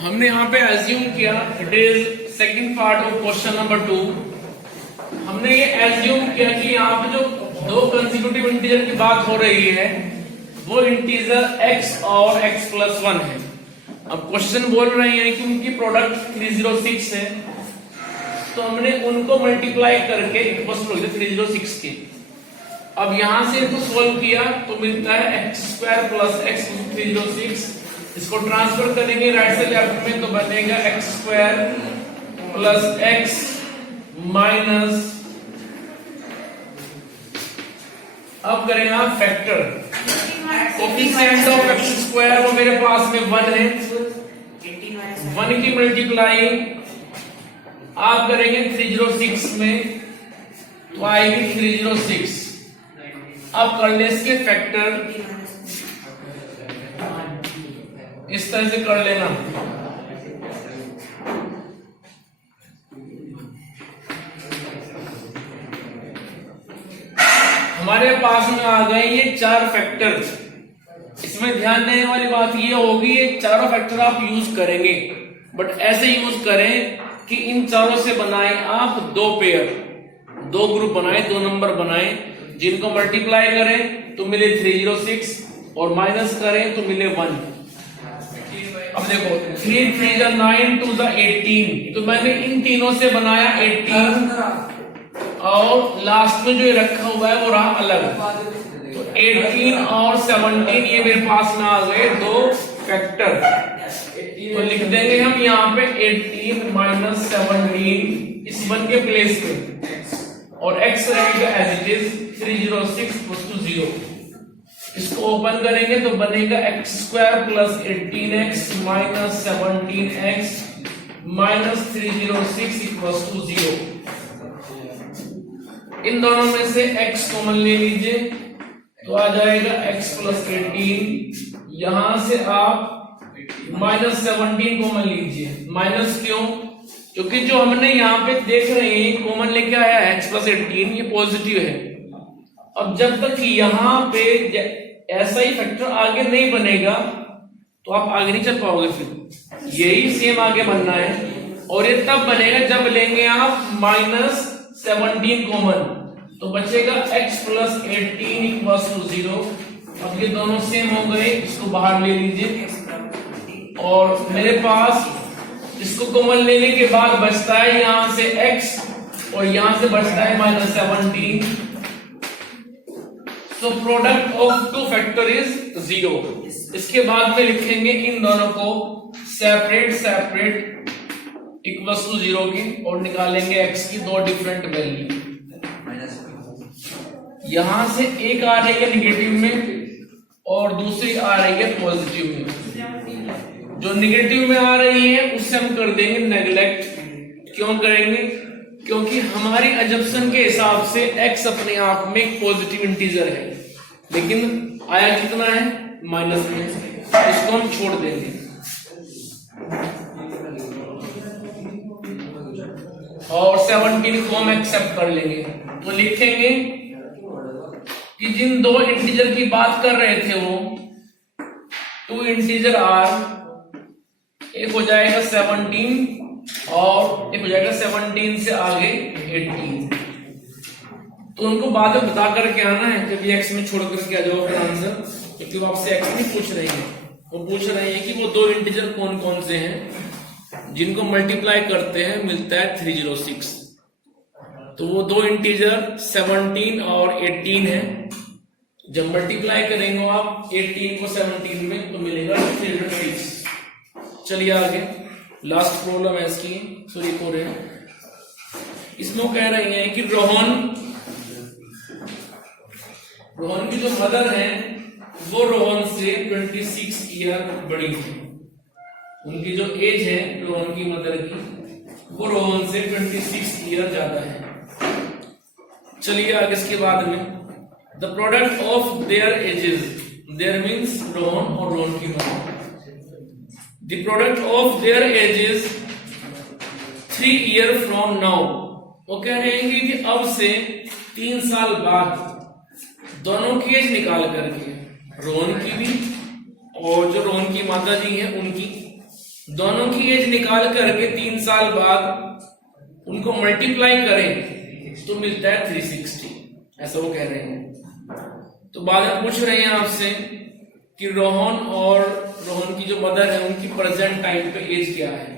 हमने यहाँ पे एज्यूम किया, it is second part of question number 2। हमने ये एज्यूम किया कि यहाँ पे जो दो कंसेक्यूटिव इंटीजर की बात हो रही है वो इंटीजर x और x+1 है। अब क्वेश्चन बोल रहे हैं कि उनकी प्रोडक्ट 306 है, तो हमने उनको मल्टीप्लाई करके इक्वल टू 306 के। अब यहां से इनको सोल्व किया तो मिलता है x² + x 306। इसको ट्रांसफर करेंगे राइट से लेफ्ट में तो बनेगा x² + x माइनस, अब करेंगे आप फैक्टर। कोफिशिएंट ऑफ x² वो मेरे पास में 1 है, 1 की मल्टीप्लाई आप करेंगे 306 में तो आएगी 306। अब कर ले इसके फैक्टर, इस तरह से कर लेना। हमारे पास में आ गए ये 4 फैक्टर। इसमें ध्यान देने वाली बात ये होगी, ये चारों फैक्टर आप यूज करेंगे, बट ऐसे यूज करें कि इन चारों से बनाए आप 2 पेयर, 2 ग्रुप बनाए, 2 नंबर बनाए, जिनको मल्टीप्लाई करें तो मिले 306 और माइनस करें तो मिले 1। अब देखो 3 3 9 2 18, तो मैंने इन तीनों से बनाया 18 और लास्ट में जो रखा हुआ है वो रहा अलग। तो 18 और 17 ये मेरे पास में आ गए 2 फैक्टर। तो लिख देंगे हम यहाँ पे 18 - 17 इस 1 के प्लेस पे, और x रहेगा एज इट इज 306 = 0। इसको ओपन करेंगे तो बनेगा x² + 18x - 17x - 306 = 0। इन दोनों में से x कॉमन ले लीजिए तो आ जाएगा x + 18। यहां से आप -17 कॉमन लीजिए। माइनस क्यों? क्योंकि जो हमने यहाँ पे देख रहे हैं कॉमन लेके आया है x + 18, ये पॉजिटिव है। अब जब तक यहाँ पे ऐसा ही फैक्टर आगे नहीं बनेगा तो आप आगे नहीं चल पाओगे, फिर यही सेम आगे बनना है। और ये तब बनेगा जब लेंगे आप -17 कॉमन, तो बचेगा x + 18 = 0। अब ये दोनों सेम हो गए, इसको बाहर ले लीजिए और मेरे पास इसको कॉमन लेने के बाद बचता है यहां से x और यहां से बचता है -17। So product of 2 factor is 0। इसके बाद में लिखेंगे इन दोनों को सेपरेट इक्वल्स टू 0 की, और निकालेंगे x की 2 डिफरेंट वैल्यू। यहां से एक आ रही है निगेटिव में और दूसरी आ रही है पॉजिटिव में। जो निगेटिव में आ रही है उससे हम कर देंगे नेग्लेक्ट। क्यों करेंगे? क्योंकि हमारी अजम्पशन के हिसाब से x अपने आप में एक पॉजिटिव इंटीजर है, लेकिन आया कितना है? माइनस में। इसको हम छोड़ देंगे और 17 को हम एक्सेप्ट कर लेंगे। तो लिखेंगे कि जिन 2 इंटीजर की बात कर रहे थे वो 2 इंटीजर आर, एक हो जाएगा 17 और एक हो जाएगा 17 से आगे 18। तो उनको बाद में बता करके आना है जब ये x में छोड़ करके आ जाओ अपना आंसर, क्योंकि वो आपसे x नहीं पूछ रही है, वो पूछ रहे हैं कि वो 2 इंटीजर कौन कौन से हैं जिनको मल्टीप्लाई करते हैं मिलता है 306। तो वो 2 इंटीजर 17 और 18 है। जब मल्टीप्लाई करेंगे आप 18 को 17 में तो मिलेगा 306। चलिए आगे, लास्ट प्रॉब्लम है इसकी, सॉरी हो रहे हैं। इसमें कह रहे हैं कि रोहन की जो मदर है वो रोहन से 26 ईयर बड़ी थी। उनकी जो एज है रोहन की मदर की वो रोहन से 26 ईयर ज्यादा है। चलिए आगे इसके बाद में the product of their ages, their means Rohan और रोहन की mother, the product of their ages 3 year from now. वो कह रहे हैं कि अब से 3 साल बाद दोनों की एज निकाल करके, रोहन की भी और जो रोहन की माता जी है उनकी, दोनों की एज निकाल करके 3 साल बाद उनको मल्टीप्लाई करें तो मिलता है 360, ऐसा वो कह रहे हैं। तो बाद में पूछ रहे हैं आपसे कि रोहन और रोहन की जो मदर है उनकी प्रेजेंट टाइम पे एज क्या है।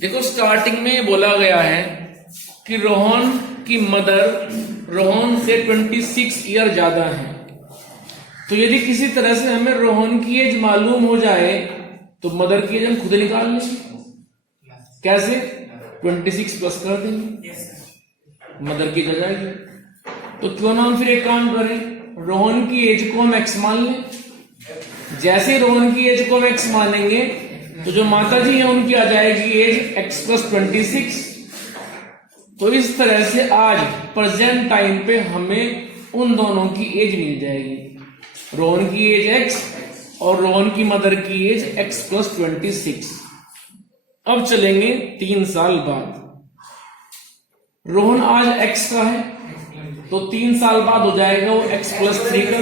देखो स्टार्टिंग में बोला गया है कि रोहन की मदर रोहन से 26 ईयर ज्यादा है। तो यदि किसी तरह से हमें रोहन की एज मालूम हो जाए तो मदर की एज हम खुद निकाल लेंगे। कैसे? 26 प्लस कर देंगे, मदर की एज जाएगी। तो क्यों ना हम फिर एक काम करें, रोहन की एज को हम x मान लें। जैसे रोहन की एज को हम x मानेंगे तो जो माता जी है उनकी आ जाएगी एज x प्लस 26। तो इस तरह से आज प्रेजेंट टाइम पे हमें उन दोनों की एज मिल जाएगी, रोहन की एज x और रोहन की मदर की एज x प्लस 26। अब चलेंगे 3 साल बाद। रोहन आज x का है तो 3 साल बाद हो जाएगा वो x प्लस 3 का,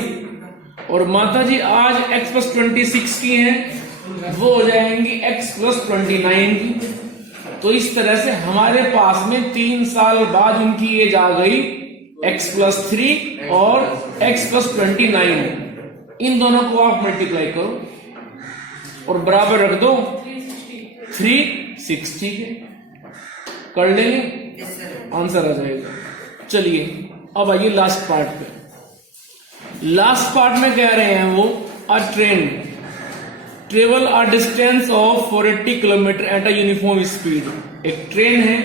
और माता जी आज x प्लस 26 की है, वो हो जाएंगी x प्लस 29 की। तो इस तरह से हमारे पास में 3 साल बाद उनकी एज आ गई x प्लस 3 और x प्लस 29। इन दोनों को आप मल्टीप्लाई करो और बराबर रख दो 360 के, कर लेंगे, आंसर आ जाएगा। चलिए अब आइए लास्ट पार्ट पे। लास्ट पार्ट में कह रहे हैं वो अ train travel a distance of 480 kilometre at a uniform speed. एक ट्रेन है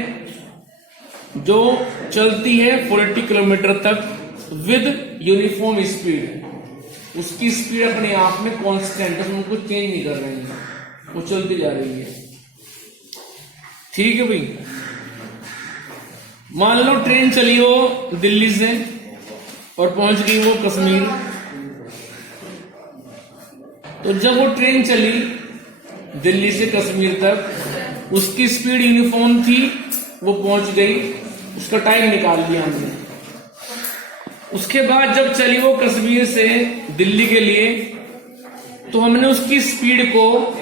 जो चलती है 480 किलोमीटर तक विद यूनिफॉर्म स्पीड। उसकी स्पीड अपने आप में कांस्टेंट है, उसमें कुछ चेंज नहीं कर रहे हैं, वो चलती जा रही है। ठीक है भाई, मान लो ट्रेन चली हो दिल्ली से और पहुंच गई वो कश्मीर। तो जब वो ट्रेन चली दिल्ली से कश्मीर तक, उसकी स्पीड यूनिफॉर्म थी, वो पहुंच गई, उसका टाइम निकाल लिया हमने। उसके बाद जब चली वो कश्मीर से दिल्ली के लिए, तो हमने उसकी स्पीड को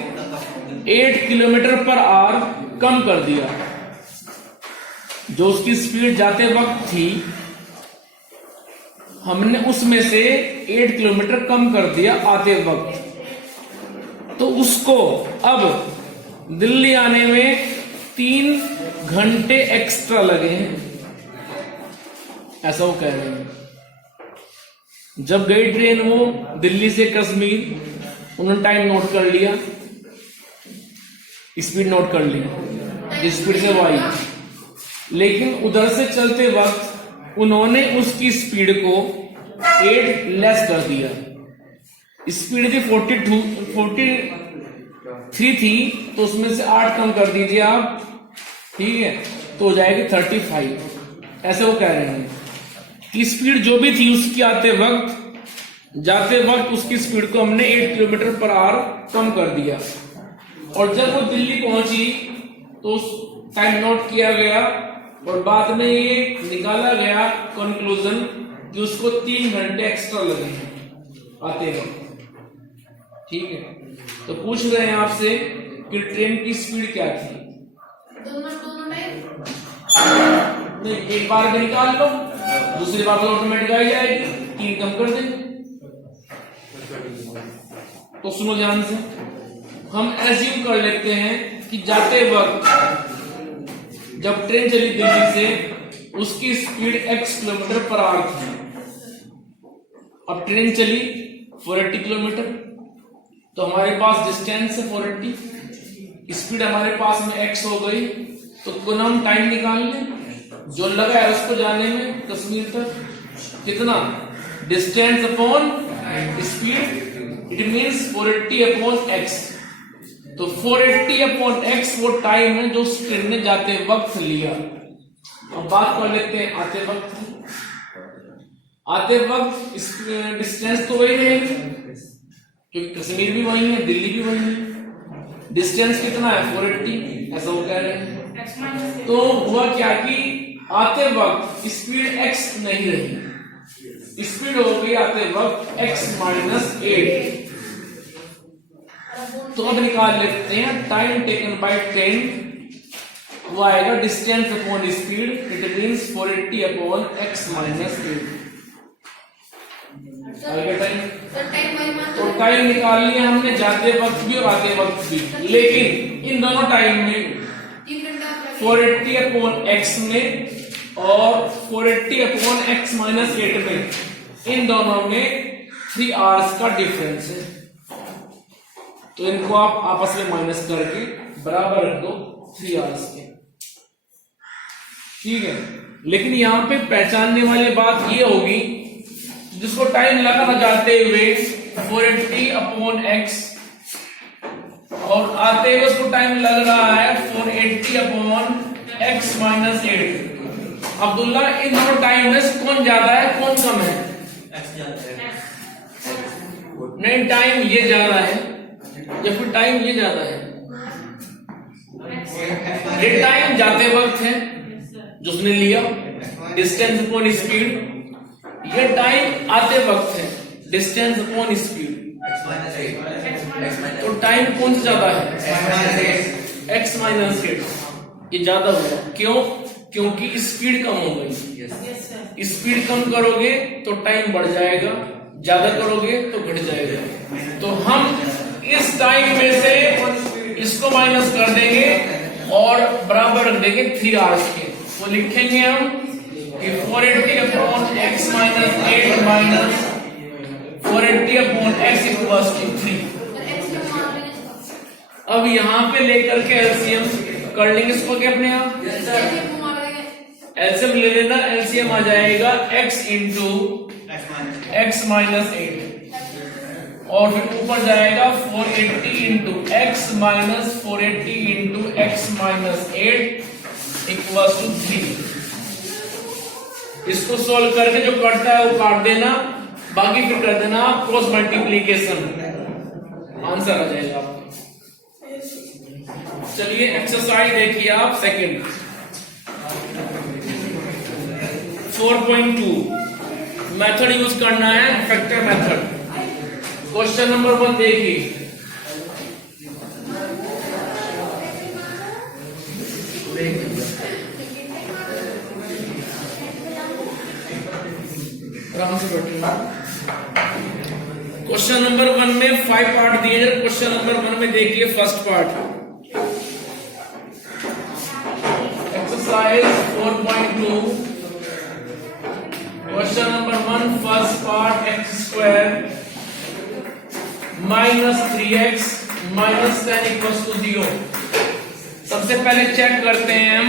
8 किलोमीटर पर आवर कम कर दिया। जो उसकी स्पीड जाते वक्त थी हमने उसमें से 8 किलोमीटर कम कर दिया आते वक्त। तो उसको अब दिल्ली आने में 3 घंटे एक्स्ट्रा लगे हैं, ऐसा वो कह रहे हैं। जब गई ट्रेन वो दिल्ली से कश्मीर, उन्होंने टाइम नोट कर लिया, स्पीड नोट कर ली जिस स्पीड से वो आई, लेकिन उधर से चलते वक्त उन्होंने उसकी स्पीड को 8 लेस कर दिया। स्पीड थी 43 थी, तो उसमें से 8 कम कर दीजिए आप, ठीक है, तो हो जाएगी 35। ऐसे वो कह रहे हैं कि स्पीड जो भी थी उसकी आते वक्त जाते वक्त उसकी स्पीड को हमने 8 किलोमीटर पर आवर कम कर दिया। और जब वो दिल्ली पहुंची तो टाइम नोट किया गया और बाद में ये निकाला गया कंक्लूजन कि उसको 3 घंटे एक्स्ट्रा लगे आते वक्त। ठीक है, तो पूछ रहे हैं आपसे कि ट्रेन की स्पीड क्या थी। नहीं, एक बार में निकाल लो, दूसरी बार तो ऑटोमेटिक आ जाएगी, 3 कम कर देंगे। तो सुनो ध्यान से, हम एज्यूम कर लेते हैं कि जाते वक्त जब ट्रेन चली दिल्ली से उसकी speed x kilometre per hour थी। अब ट्रेन चली 480 किलोमीटर, तो हमारे पास डिस्टेंस है 480, स्पीड हमारे पास में x हो गई, तो क्यों हम टाइम निकाल लें जो लगा है उसको जाने में कश्मीर तक, कितना distance upon speed, it means 480 upon x। तो 480 अपॉन x वो टाइम है जो उस ट्रेन ने जाते वक्त लिया। अब बात कर लेते हैं आते वक्त। आते वक्त डिस्टेंस तो वही रहेगी क्योंकि कश्मीर भी वही है, दिल्ली भी वही है। डिस्टेंस कितना है 480, ऐसा वो कह रहे हैं। तो हुआ क्या कि आते वक्त स्पीड x नहीं रही, स्पीड हो गई आते वक्त x -8। तो अब निकाल लेते हैं टाइम टेकन बाय ट्रेन, वो आएगा distance upon speed, it means 480 upon x minus 8। तो टाइम निकाल लिया हमने जाते वक्त भी और आते वक्त भी, लेकिन इन दोनों टाइम में 480 अपॉन x में और 480 अपॉन x माइनस 8 में, इन दोनों में 3 आवर्स का डिफरेंस है। तो इनको आप आपस में माइनस करके बराबर रख दो 3 आवर्स के, ठीक है। लेकिन यहां पे पहचानने वाली बात ये होगी, जिसको टाइम लगा था जाते हुए 480 अपॉन x और आते हुए उसको टाइम लग रहा है 480 अपॉन x माइनस 8। अब्दुल्ला, इन दोनों टाइम में कौन ज्यादा है कौन कम है? नहीं, टाइम ये ज्यादा है या फिर टाइम ये ज्यादा है? ये टाइम जाते वक्त है जो उसने लिया, डिस्टेंस अपॉन स्पीड। ये टाइम आते वक्त है, डिस्टेंस अपॉन स्पीड। तो टाइम कौन सा ज्यादा है? x माइनस 8 ये ज्यादा होगा। क्यों? क्योंकि स्पीड कम हो गई। स्पीड कम करोगे तो टाइम बढ़ जाएगा, ज्यादा करोगे तो घट जाएगा। तो हम इस टाइम में से इसको माइनस कर देंगे और बराबर रख देंगे 3 आवर्स के। तो लिखेंगे हम कि 480 upon x minus 8 minus 480 upon x equals to 3। अब यहाँ पे लेकर के एलसीएम कर लेंगे इसको क्या अपने आप, एलसीएम ले लेना। एलसीएम आ जाएगा x इंटू x माइनस 8 और फिर ऊपर जाएगा 480 into x minus 480 into x minus 8 equals to 3। इसको सोल्व करके जो कटता है वो काट देना, बाकी फिर कर देना क्रॉस मल्टीप्लीकेशन, आंसर आ जाएगा आपका। चलिए एक्सरसाइज देखिए आप सेकंड 4.2 मेथड यूज करना है, फैक्टर मेथड। क्वेश्चन नंबर 1 देखिए, क्वेश्चन नंबर 1 में 5 पार्ट दिए हैं। क्वेश्चन नंबर 1 में देखिए first part, exercise 4.2 question number 1 first part, X square minus 3x minus 10 equals to 0। सबसे पहले चेक करते हैं हम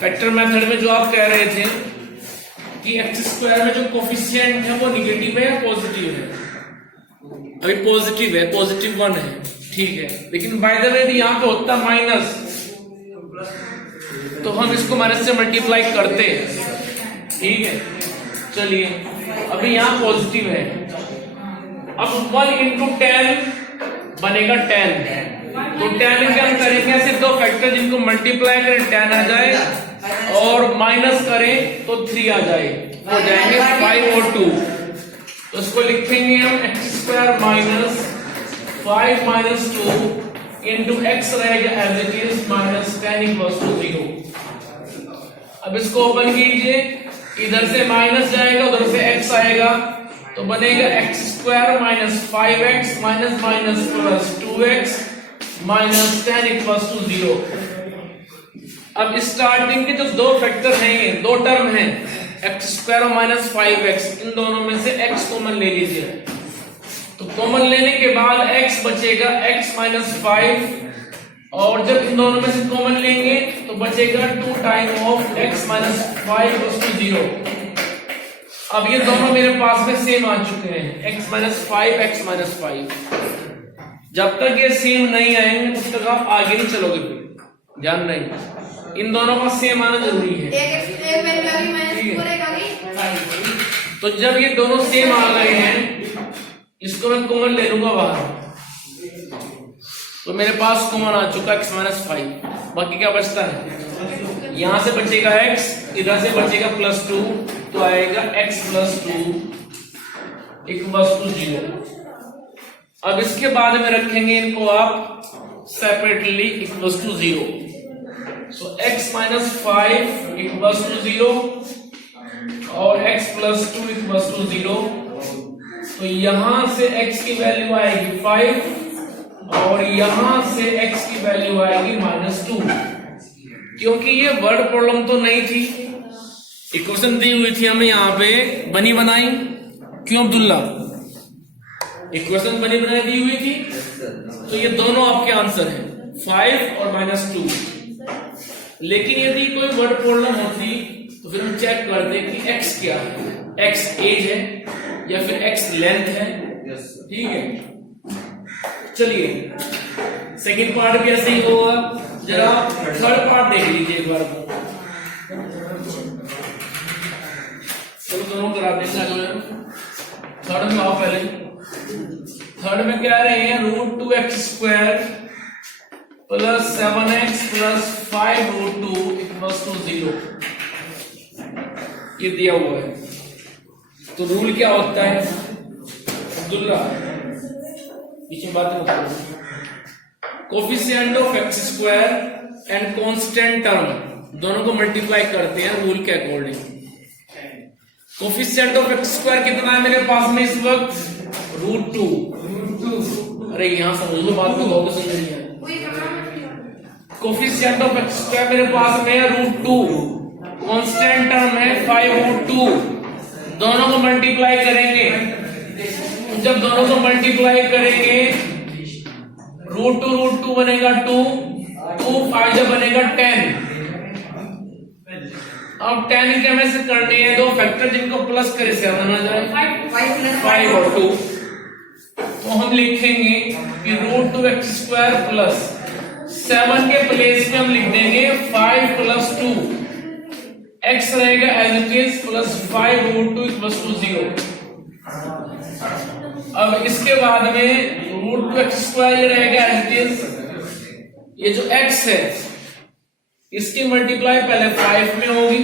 फैक्टर मेथड में जो आप कह रहे थे कि एक्स स्क्वायर में जो कोफिशिएंट है वो निगेटिव है या पॉजिटिव है? अभी पॉजिटिव है, पॉजिटिव 1 है, ठीक है। लेकिन बाय द वे यहां पे होता माइनस, तो हम इसको माइनस से मल्टीप्लाई करते हैं, ठीक है। चलिए अभी यहां पॉजिटिव है, अब 1 इंटू 10 बनेगा 10। तो 10 क्या हम करेंगे, ऐसे दो फैक्टर जिनको मल्टीप्लाई करें 10 आ जाए और माइनस करें तो 3 आ जाए, हो जाएंगे 5 और 2। तो इसको लिखेंगे हम x square minus 5 minus 2 into x रहेगा as it is minus 10 equals to 0। अब इसको ओपन कीजिए, इधर से माइनस जाएगा उधर से एक्स आएगा, तो बनेगा X square minus 5x minus minus plus 2x minus 10 equals to 0। अब स्टार्टिंग के जो दो फैक्टर हैं, दो टर्म हैं, एक्स स्क्वायर और माइनस 5x, इन दोनों में से x कॉमन ले लीजिए। तो कॉमन लेने के बाद x बचेगा x माइनस 5, और जब इन दोनों में से कॉमन लेंगे तो बचेगा 2 time of x minus 5 equals to 0। अब ये दोनों मेरे पास में सेम आ चुके हैं, x माइनस 5 x माइनस 5। जब तक ये सेम नहीं आएंगे तब तक आप आगे नहीं चलोगे, फिर ध्यान नहीं, इन दोनों का सेम आना जरूरी है। तो जब ये दोनों सेम आ गए हैं, इसको मैं कॉमन ले लूंगा बाहर, तो मेरे पास कॉमन आ चुका x माइनस 5। बाकी क्या बचता है, यहां से बचेगा x, इधर से बचेगा प्लस 2, तो आएगा x प्लस 2 इक्वल्स टू 0। अब इसके बाद में रखेंगे इनको आप separately equals to 0। So x minus 5 equals to 0 और x प्लस 2 इक्वल्स टू 0। तो यहां से x की वैल्यू आएगी 5 और यहां से x की वैल्यू आएगी -2। क्योंकि ये वर्ड प्रॉब्लम तो नहीं थी, इक्वेशन दी हुई थी हमें यहाँ पे बनी बनाई। क्यों अब्दुल्ला? इक्वेशन बनी बनाई दी हुई थी, तो ये दोनों आपके आंसर हैं 5 और -2। लेकिन यदि कोई वर्ड प्रॉब्लम होती तो फिर हम चेक करते कि x क्या है, x एज है या फिर x लेंथ है। ठीक है, चलिए सेकंड पार्ट भी ऐसे ही होगा। जरा थर्ड पार्ट देख लीजिए एक बार। चलो दोनों करा देंगे। थर्ड में आओ पहले। थर्ड में क्या रहे हैं, √2x² plus 7x plus 5√2 equals to 0। ये दिया हुआ है। तो रूल क्या होता है अब्दुल्ला? पीछे बात बताओ। Coefficient of x² and constant term दोनों को मल्टीप्लाई करते हैं रूल के अकॉर्डिंग। कोफिशिएंट ऑफ x² कितना है मेरे पास में इस वक्त? √2। अरे यहां समझ लो बात में, लोग समझ नहीं है। कोफिशिएंट ऑफ x² मेरे पास में है √2, कांस्टेंट टर्म है 5√2। दोनों को मल्टीप्लाई करेंगे। जब दोनों को मल्टीप्लाई करेंगे √2 बनेगा 2, 5 जब बनेगा 10। अब 10 के हमें से करनी है दो फैक्टर जिनको प्लस करे 7 आ जाए, 5 और 2। तो हम लिखेंगे कि √2x² प्लस 7 के प्लेस में हम लिख देंगे 5 प्लस 2। x रहेगा as it is plus 5√2 equals to 0। अब इसके बाद में √2x² ये रहेगा एज इट इज। ये जो x है इसकी मल्टीप्लाई पहले 5 में होगी,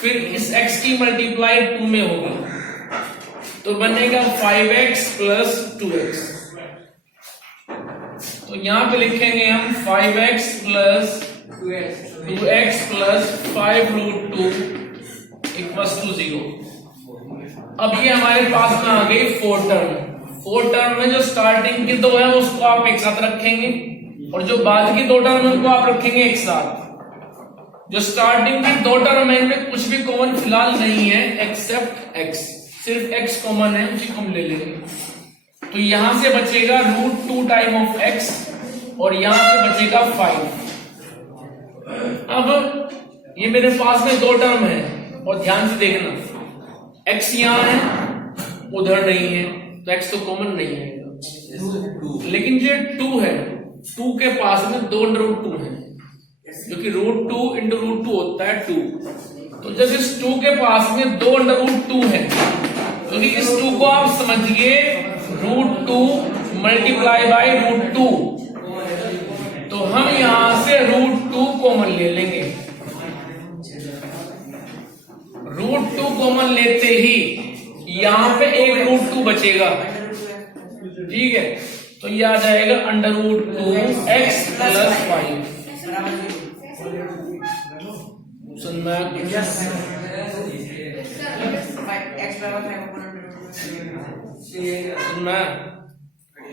फिर इस x की मल्टीप्लाई 2 में होगी, तो बनेगा 5x प्लस 2x। तो यहां पे लिखेंगे हम 5x plus 2x plus 5√2 equals to 0। अब ये हमारे पास में आ गई 4 टर्म। 4 टर्म में जो स्टार्टिंग की 2 है उसको आप एक साथ रखेंगे और जो बाद की 2 टर्म है उनको आप रखेंगे एक साथ। जो स्टार्टिंग की 2 टर्म है इनमें कुछ भी कॉमन फिलहाल नहीं है एक्सेप्ट x। सिर्फ x कॉमन है, उसी को हम ले लेंगे। तो यहां से बचेगा √2 टाइम ऑफ x और यहां से बचेगा 5। अब ये मेरे पास में 2 टर्म है और ध्यान से देखना, x यहां है उधर नहीं है तो x तो कॉमन नहीं है। लेकिन जो 2 है 2 के पास में 2 √2 है, जो कि √2 इंटू √2 होता है 2। तो जब इस 2 के पास में 2 √2 है, क्योंकि इस 2 को आप समझिए √2 मल्टीप्लाई बाई √2, तो हम यहां से √2 कॉमन ले लेंगे। √2 कॉमन लेते ही यहां पे एक √2 बचेगा। ठीक है, तो ये आ जाएगा √2x प्लस 5। सुनना,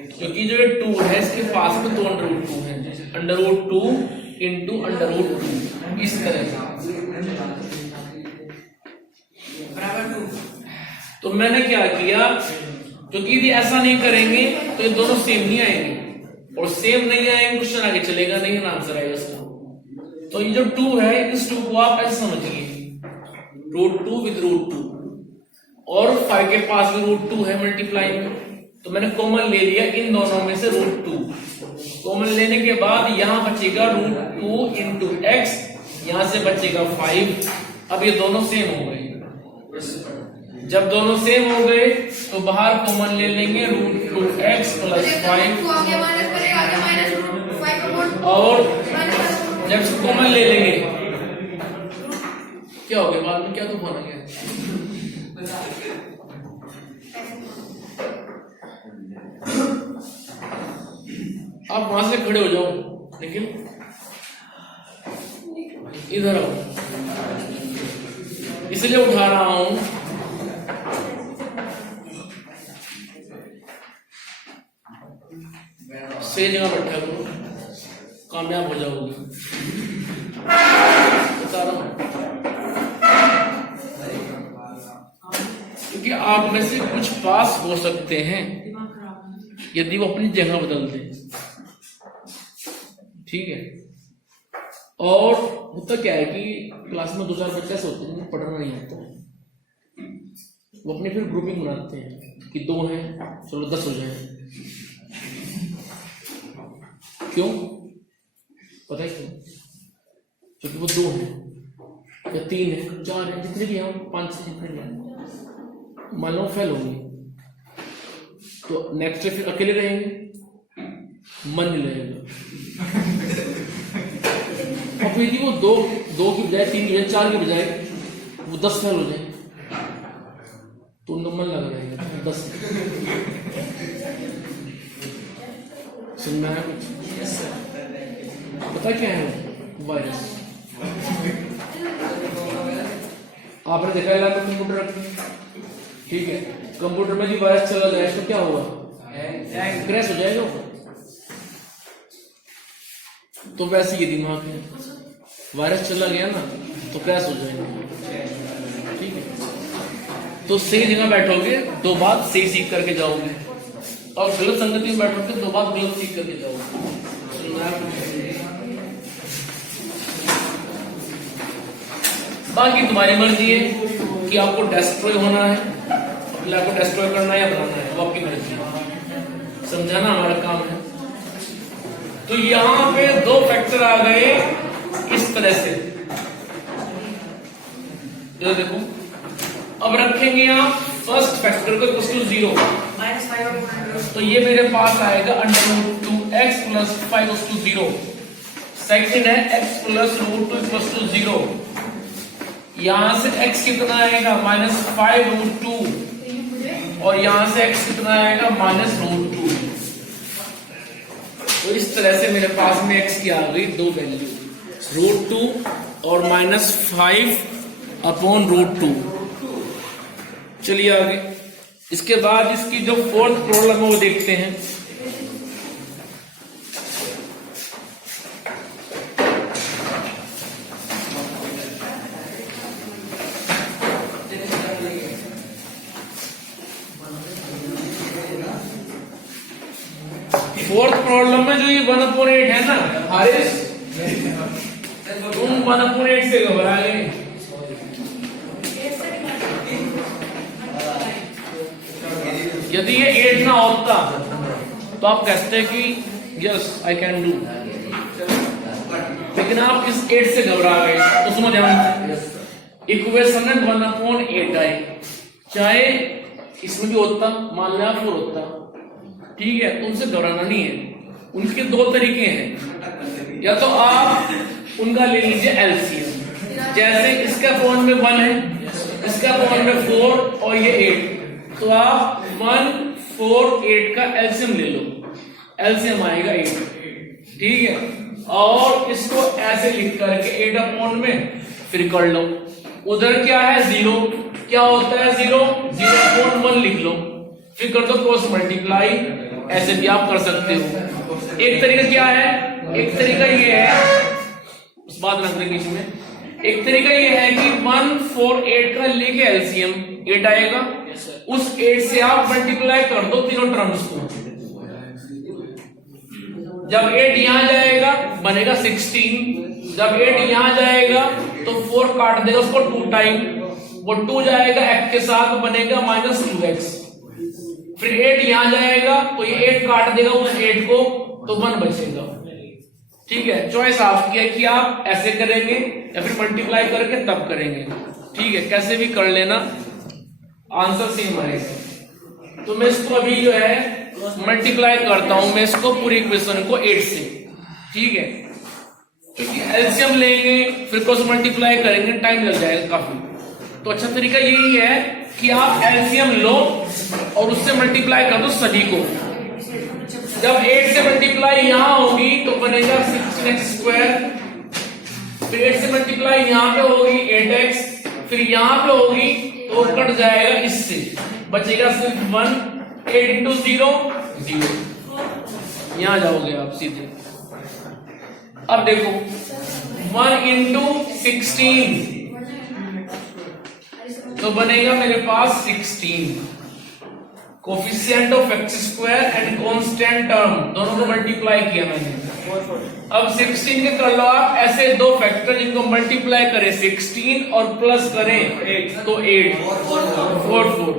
क्योंकि जो 2 है इसके पास में 2 √2 है, √2 इंटू √2 इस तरह से। तो मैंने क्या किया, क्योंकि यदि ऐसा नहीं करेंगे तो ये दोनों सेम नहीं आएंगे और सेम नहीं आएंगे क्वेश्चन आगे चलेगा नहीं, ना आंसर आएगा इसका। तो ये जो 2 है इस 2 को आप ऐसे समझिए √2 विद √2 और 5 के पास भी √2 है मल्टीप्लाई में, तो मैंने कॉमन ले लिया इन दोनों में से √2। कॉमन लेने के बाद यहां बचेगा √2 इंटू x, यहां से बचेगा 5। अब ये दोनों सेम हो गए। जब दोनों सेम हो गए तो बाहर कॉमन ले लेंगे √2x प्लस 5 और जब कॉमन ले लेंगे क्या हो गया, बाद में क्या तूफान आ गया। आप वहां से खड़े हो जाओ, लेकिन इधर आओ, इसलिए उठा रहा हूं सही जगह बैठा करो, कामयाब हो जाओगे। बता रहा हूं क्योंकि आप में से कुछ पास हो सकते हैं यदि वो अपनी जगह बदल दे, ठीक है। और होता क्या है कि क्लास में 2-4 बच्चे ऐसे होते हैं जिन्हें पढ़ना नहीं आता, वो अपनी फिर ग्रुपिंग बनाते हैं कि 2 हैं चलो 10 हो जाए। क्यों पता है क्यों? क्योंकि वो 2 हैं या 3 है 4 है, जितने भी हैं 5 से जितने भी हैं, मान लो फेल होंगे तो नेक्स्ट डे फिर अकेले रहेंगे, मन नहीं लगेगा। अब यदि वो 2 की बजाय 3 की बजाय 4 की बजाय वो 10 फेल हो जाए तो उनका मन लगा रहेगा 10। सुनना है कुछ? पता क्या है वायरस? आपने देखा है लैब में कंप्यूटर रखते, ठीक है, कंप्यूटर में भी वायरस चला जाए तो क्या होगा? क्रैश हो जाएगा। तो वैसे ये दिमाग है, वायरस चला गया ना तो क्रैश हो जाएगा, ठीक है। तो सही जगह बैठोगे 2 बात सही सीख करके जाओगे, और गलत संगति में बैठोगे 2 बात गलत सीख करके जाओगे। बाकी तुम्हारी मर्जी है कि आपको डिस्ट्रॉय होना है, अपने आप को डिस्ट्रॉय करना है या बनाना है, वो आपकी मर्जी है, समझाना हमारा काम है। तो यहां पे 2 फैक्टर आ गए इस तरह से, ये देखो। अब रखेंगे आप फर्स्ट फैक्टर को इक्वल टू 0, तो ये मेरे पास आएगा √2x + 5 = 0। सेकंड है x + √2 = 0। यहां से x कितना आएगा? -5√2, और यहां से x कितना आएगा? -√2। तो इस तरह से मेरे पास में x की आ गई 2 वैल्यू, √2 और -5/√2। चलिए आगे, इसके बाद इसकी जो 4th प्रॉब्लम है वो देखते हैं। फोर्थ प्रॉब्लम में जो ये 1/8 है ना हारिस, तुम 1/8 से घबरा गए। यदि ये 8 ना होता तो आप कहते कि यस आई कैन डू, लेकिन आप इस 8 से घबरा गए। तो सुनो ध्यान, इक्वेशन में 1/8 आई, चाहे इसमें भी होता, मान लिया 4 होता, ठीक है, तो उनसे घबराना नहीं है। उनके 2 तरीके हैं, या तो आप उनका ले लीजिए एलसीएम, जैसे इसका फोन में 1 है, इसका फोन में 4 और ये 8, तो आप 1, 4, 8 का एलसीएम ले लो, एलसीएम आएगा 8, ठीक है। और इसको ऐसे लिख करके 8 में फिर कर लो। उधर क्या है 0, क्या होता है 0, 0.1 लिख लो, फिर कर दो क्रॉस मल्टीप्लाई, ऐसे भी आप कर सकते हो। एक तरीका क्या है, एक तरीका ये है, उस बात रख देंगे इसमें, एक तरीका ये है कि 1, 4, 8 का लेके एलसीएम 8 आएगा, उस 8 से आप मल्टीप्लाई कर दो तीनों टर्म्स को। जब 8 यहां जाएगा बनेगा 16, जब 8 यहां जाएगा तो 4 काट देगा उसको 2 टाइम, वो 2 जाएगा x के साथ बनेगा -2x, फिर 8 यहां जाएगा तो ये 8 काट देगा उस 8 को, तो 1 बचेगा, ठीक है। चॉइस आपकी है कि आप ऐसे करेंगे या फिर मल्टीप्लाई करके तब करेंगे, ठीक है, कैसे भी कर लेना, आंसर सेम आएगा। तो मैं इसको अभी जो है मल्टीप्लाई करता हूं, मैं इसको पूरी इक्वेशन को 8 से, ठीक है, क्योंकि एलसीएम लेंगे फिर क्रॉस मल्टीप्लाई करेंगे, टाइम लग जाएगा काफी। तो अच्छा तरीका यही है कि आप एलसीएम लो और उससे मल्टीप्लाई कर दो सभी को। जब 8 से मल्टीप्लाई यहाँ होगी तो बनेगा 16x², फिर 8 से मल्टीप्लाई यहाँ पे होगी 8x, फिर यहाँ पे होगी तो कट जाएगा इससे, बचेगा सिर्फ 1, 8 इंटू 0 0, यहां जाओगे आप सीधे। अब देखो 1 इंटू 16 तो बनेगा मेरे पास 16, coefficient of x² and constant term दोनों को मल्टीप्लाई किया मैंने। अब 16 के कर लो आप ऐसे दो फैक्टर जिनको मल्टीप्लाई करें 16 और प्लस करें तो 8 4 4।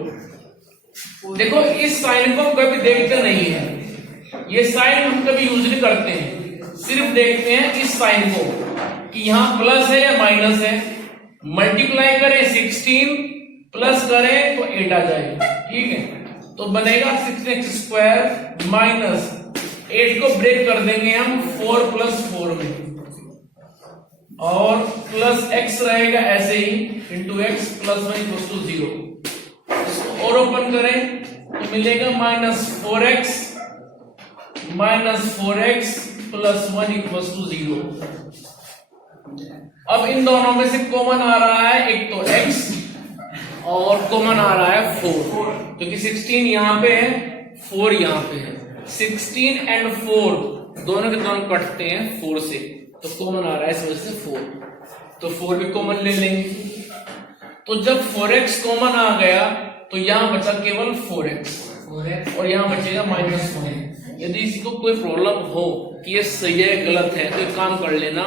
देखो इस साइन को कभी देखते नहीं है, ये साइन हम कभी यूज नहीं करते हैं, सिर्फ देखते हैं इस साइन को कि यहाँ प्लस है या माइनस है। मल्टीप्लाई करें 16 प्लस करें तो 8 आ जाएगा, ठीक है। तो बनेगा 16x² माइनस 8 को ब्रेक कर देंगे हम 4 + 4 में, और प्लस x रहेगा ऐसे ही इंटू x + 1 = 0। इसको और ओपन करें तो मिलेगा -4x + 1 = 0। अब इन दोनों में से कॉमन आ रहा है एक तो x और कॉमन आ रहा है 4, क्योंकि 16 यहाँ पे है 4 यहाँ पे है, 16 एंड 4 दोनों के दोनों कटते हैं 4 से, तो कॉमन आ रहा है इस वजह से 4, तो 4 भी कॉमन ले लेंगे। तो जब 4x कॉमन आ गया तो यहाँ बचा केवल 4x और यहाँ बचेगा -1। यदि इसी को कोई प्रॉब्लम हो कि ये सही है गलत है तो एक काम कर लेना,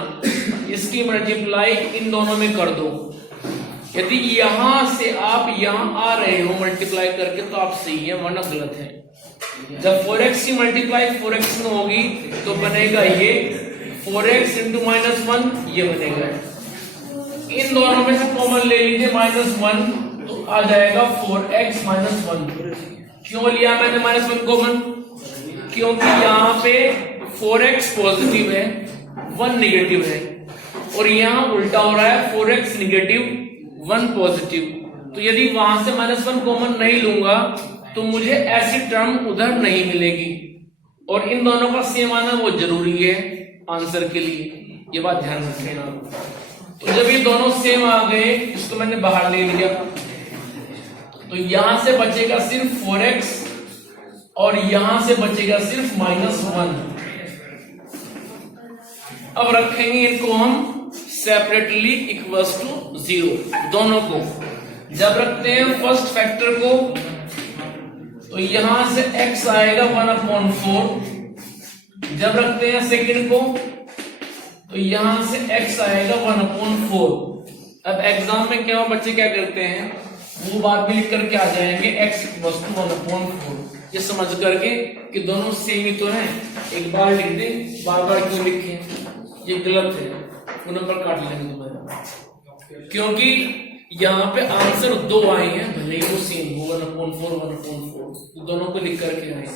इसकी मल्टीप्लाई इन दोनों में कर दो। यदि यहां से आप यहां आ रहे हो मल्टीप्लाई करके तो आप सही है, वरना गलत है। जब 4x की मल्टीप्लाई 4x में होगी तो बनेगा ये 4x × -1, ये बनेगा। इन दोनों में से कॉमन ले लीजिए -1 तो आ जाएगा 4x - 1। क्यों लिया मैंने -1 कॉमन? क्योंकि यहाँ पे 4x पॉजिटिव है 1 निगेटिव है, और यहाँ उल्टा हो रहा है 4x निगेटिव 1 पॉजिटिव। तो यदि वहां से -1 कॉमन नहीं लूंगा तो मुझे ऐसी टर्म उधर नहीं मिलेगी, और इन दोनों का सेम आना वो जरूरी है आंसर के लिए, ये बात ध्यान रखना। तो जब ये दोनों सेम आ गए इसको मैंने बाहर ले लिया, तो यहां से बचेगा सिर्फ 4x और यहां से बचेगा सिर्फ -1। अब रखेंगे इनको हम सेपरेटली इक्वल्स टू 0, दोनों को। जब रखते हैं फर्स्ट फैक्टर को तो यहां से x आएगा 1/4, जब रखते हैं सेकंड को तो यहां से x आएगा 1/4। अब एग्जाम में क्या बच्चे क्या करते हैं वो बात भी लिख करके आ जाएंगे x = 1/4, ये समझ करके कि दोनों सेम ही तो हैं, एक बार लिख दे, बार बार क्यों लिखें, ये गलत है, वो नंबर काट लेंगे तुम्हारा। क्योंकि यहाँ पे आंसर 2 आए हैं, भले ही वो सेम हो 1/4 दोनों को लिख करके आए,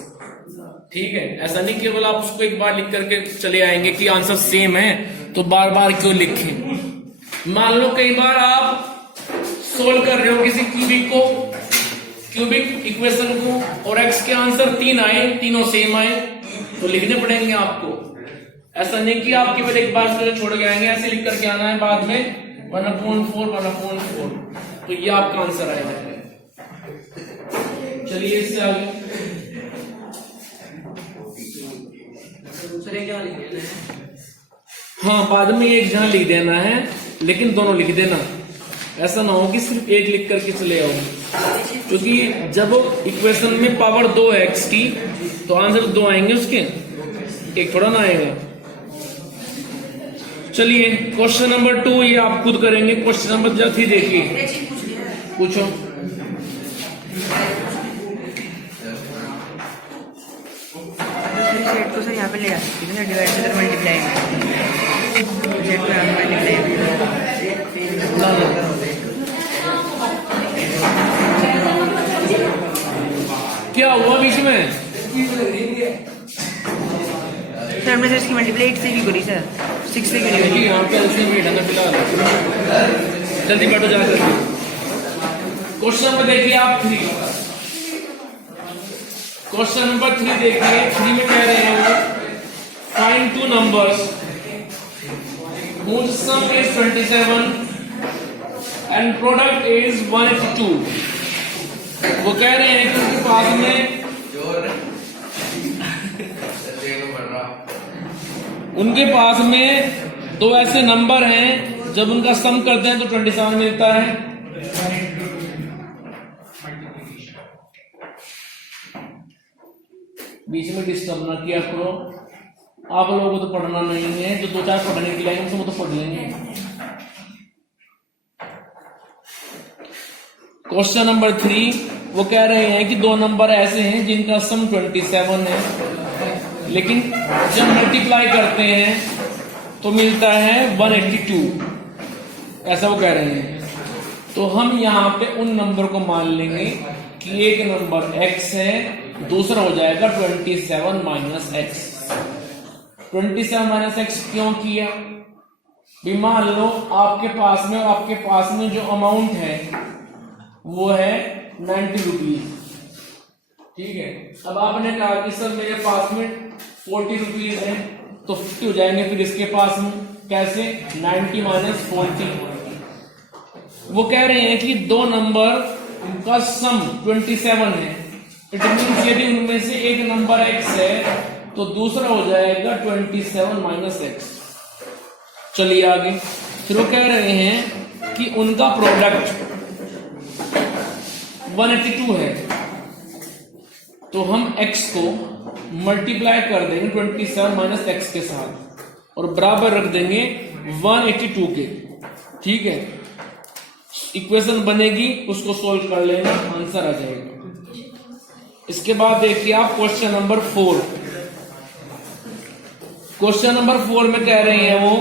ठीक है। ऐसा नहीं केवल आप उसको एक बार लिख करके चले आएंगे कि आंसर सेम है तो बार बार क्यों लिखें। मान लो कई बार आप सोल्व कर रहे हो किसी क्यूबिक इक्वेशन को और x के आंसर 3 आए, तीनों सेम आए, तो लिखने पड़ेंगे आपको। ऐसा नहीं कि आप केवल एक बार से छोड़ के आएंगे, ऐसे लिख करके आना है बाद में 1/4, तो ये आपका आंसर आ जाएगा। चलिए इससे आगे हाँ, बाद में एक जहां लिख देना है, लेकिन दोनों लिख देना, ऐसा ना हो कि सिर्फ एक लिख करके चले आओ, क्योंकि जब इक्वेशन में पावर 2 है x की तो आंसर 2 आएंगे उसके, एक थोड़ा ना आएगा। चलिए क्वेश्चन नंबर 2 ये आप खुद करेंगे। क्वेश्चन नंबर 3 देखिए, पूछो। सेट को सर यहाँ पे ले आ सकते हैं, डिवाइड कर मल्टीप्लाई सेट को यहाँ पे मल्टीप्लाई। क्या हुआ बीच में? सर हमने सर इसकी मल्टीप्लाई 8 से भी करी सर, 6 से करी। यहाँ पे उसने बैठा था फिलहाल, जल्दी बैठो जाकर। क्वेश्चन नंबर देखिए आप 3, क्वेश्चन नंबर 3 देखिए। 3 में कह रहे हैं वो two numbers whose sum is 27 and product is 182. वो कह रहे हैं कि उनके पास में उनके पास में दो ऐसे नंबर हैं, जब उनका सम करते हैं तो 27 मिलता है। बीच में डिस्टर्ब ना किया करो, आप लोगों को तो पढ़ना नहीं है, जो दो चार पढ़ने की लाइन वो तो पढ़ लेंगे। क्वेश्चन नंबर 3 वो कह रहे हैं कि दो नंबर ऐसे हैं जिनका सम 27 है, लेकिन जब मल्टीप्लाई करते हैं तो मिलता है 182, ऐसा वो कह रहे हैं। तो हम यहाँ पे उन नंबर को मान लेंगे कि एक नंबर x है, दूसरा हो जाएगा 27 माइनस एक्स। 27 माइनस एक्स क्यों किया? भी मान लो आपके पास में जो अमाउंट है वो है 90 रुपीज, ठीक है। अब आपने कहा कि सर मेरे पास में 40 रुपीज है, तो 50 हो जाएंगे फिर इसके पास में, कैसे? 90 माइनस 40। वो कह रहे हैं कि दो नंबर का सम 27 है, इट मीन्स यदि उनमें से एक नंबर x है तो दूसरा हो जाएगा 27 माइनस एक्स। चलिए आगे, फिर वो कह रहे हैं कि उनका प्रोडक्ट 182 है, तो हम x को मल्टीप्लाई कर देंगे 27 माइनस एक्स के साथ और बराबर रख देंगे 182 के, ठीक है। इक्वेशन बनेगी, उसको सोल्व कर लेना, आंसर आ जाएगा। इसके बाद देखिए आप क्वेश्चन नंबर 4। क्वेश्चन नंबर 4 में कह रहे हैं वो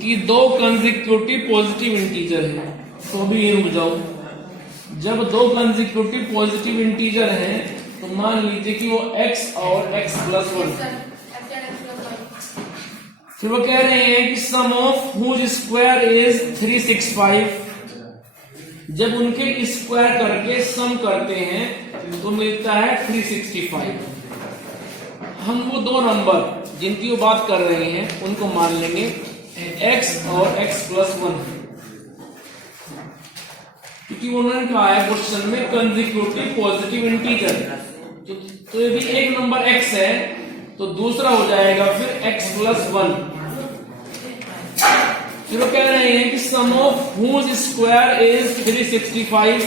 कि दो कंसेक्यूटिव पॉजिटिव इंटीजर है। तो भी ये रुक जाओ, जब दो कंसेक्यूटिव पॉजिटिव इंटीजर हैं तो मान लीजिए कि वो x और x प्लस 1। फिर वो कह रहे हैं कि सम ऑफ हुज स्क्वायर इज 365। जब उनके स्क्वायर करके सम करते हैं तो मिलता है 365। हम वो दो नंबर जिनकी वो बात कर रहे हैं उनको मान लेंगे x और x प्लस 1, क्योंकि उन्होंने कहा है क्वेश्चन में कंसेक्यूटिव पॉजिटिव इंटीजर। तो यदि एक नंबर x है तो दूसरा हो जाएगा फिर x प्लस 1। फिर वो कह रहे हैं कि सम ऑफ हुज स्क्वायर इज 365।